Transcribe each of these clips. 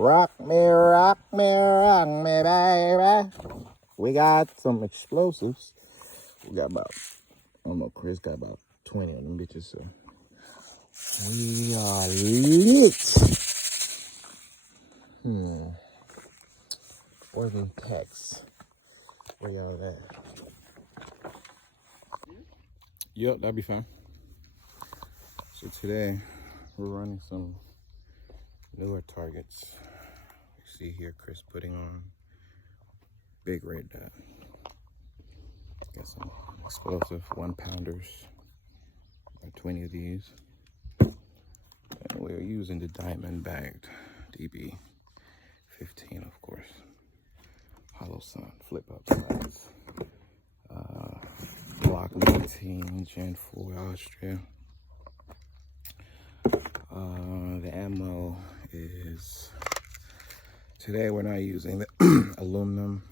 Rock me, rock me, rock me, baby. We got some explosives. We got about, I don't know, Chris got about 20 of them bitches, so we are lit. Oregon Tex. Where y'all at? Yep, that'll be fine. So today, we're running some newer targets. You see here Chris putting on big red dot. Got some explosive 1-pounders, about 20 of these. And we're using the diamond bagged DB 15, of course. Hollow Sun, flip up sights. Block 19, Gen 4 Austria. The ammo is, today we're not using the aluminum,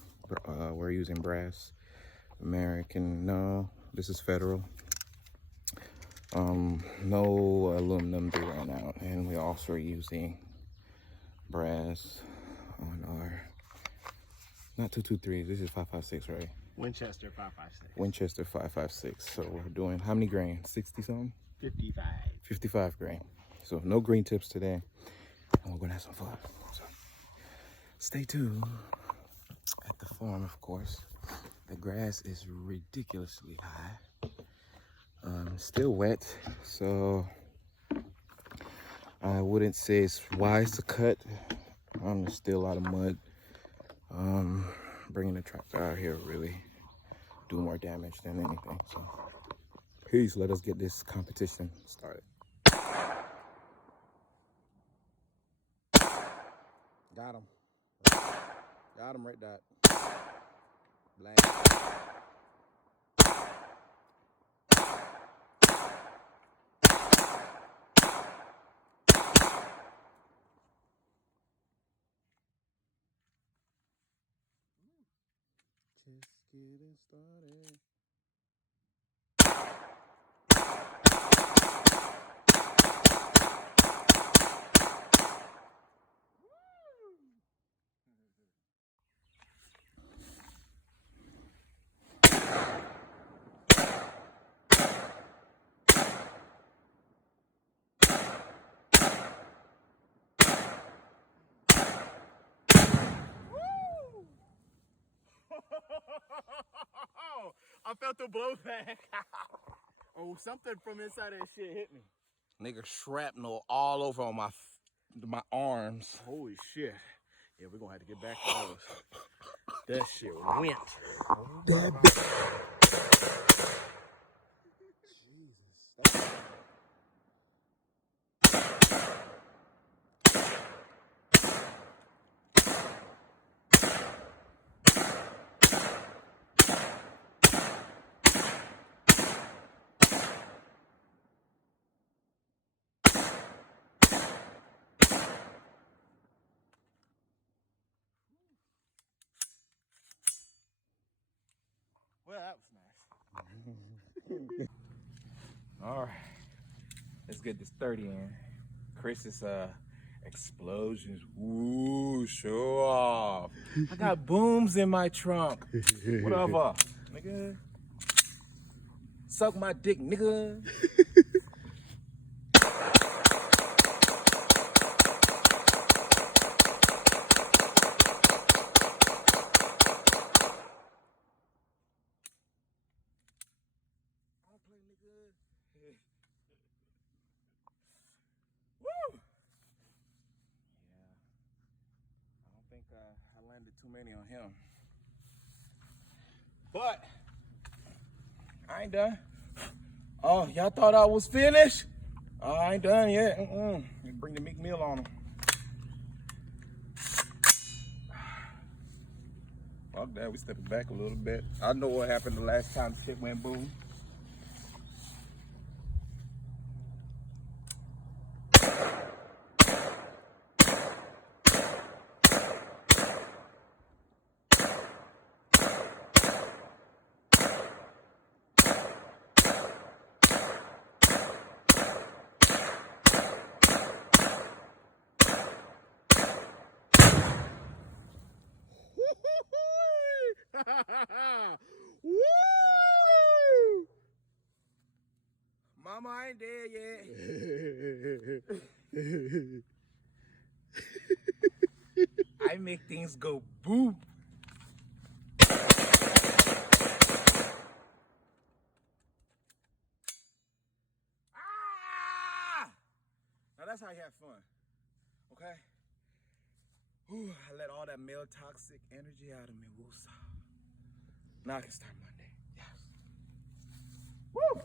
we're using brass. American, no, this is federal. No aluminum do right now, and we also are using brass on our, not 223, this is 5.56, right? Winchester 5.56. Winchester 5.56. So we're doing how many grain? 60 something? 55. 55 grain. So no green tips today, and we're gonna have some fun. So stay tuned at the farm, of course. The grass is ridiculously high. Still wet, so I wouldn't say it's wise to cut. There's still a lot of mud. Bringing the tractor out here really do more damage than anything. So peace, let us get this competition started. Got him. Got him right there. Black. Just getting started. I felt the blowback. Oh, something from inside that shit hit me. Nigga, shrapnel all over on my arms. Holy shit. Yeah, we're gonna have to get back to those. That shit went. Jesus. Well, that was nice. All right, let's get this 30 in. Chris's explosions. Woo, show off. I got booms in my trunk. Whatever, nigga. Suck my dick, nigga. I landed too many on him. But I ain't done. Oh, y'all thought I was finished? Oh, I ain't done yet. Bring the Meek Mill on him. Fuck that, we stepping back a little bit. I know what happened the last time shit went boom. Woo! Mama, I ain't dead yet. I make things go boom. Ah! Now that's how you have fun, okay? Ooh, I let all that male toxic energy out of me. Woosah. Now I can start Monday. Yes. Woo!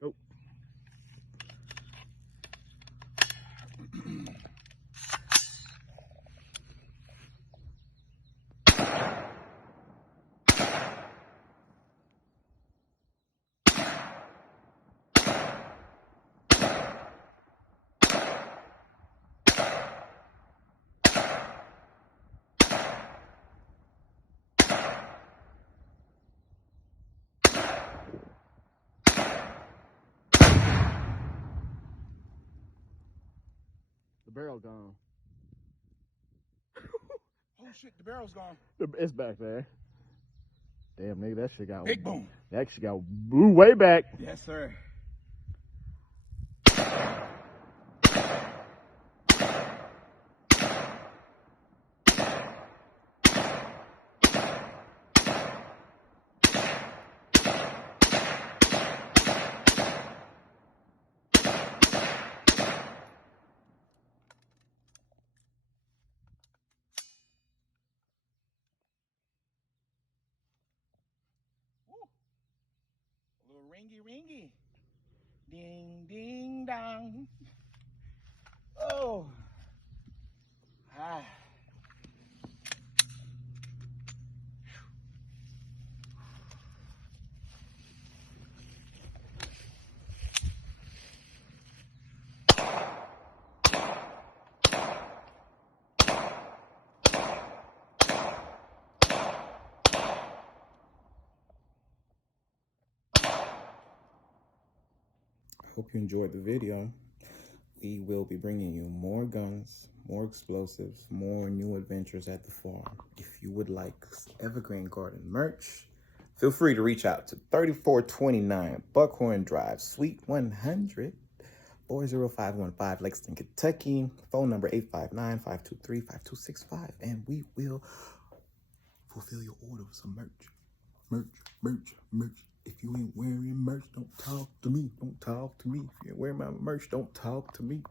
Go. The barrel gone. Oh shit, the barrel's gone. It's back there. Damn, nigga, that shit got Big boom. That shit got blew way back. Yes, sir. A little ringy ringy. Ding ding dong. Oh. Ah. I hope you enjoyed the video. We will be bringing you more guns, more explosives, more new adventures at the farm. If you would like Evergreen Garden merch, feel free to reach out to 3429 Buckhorn Drive, Suite 100, 40515, Lexington, Kentucky. Phone number 859-523-5265, and we will fulfill your order with some merch. Merch. If you ain't wearing merch, don't talk to me. Don't talk to me. If you ain't wearing my merch, don't talk to me.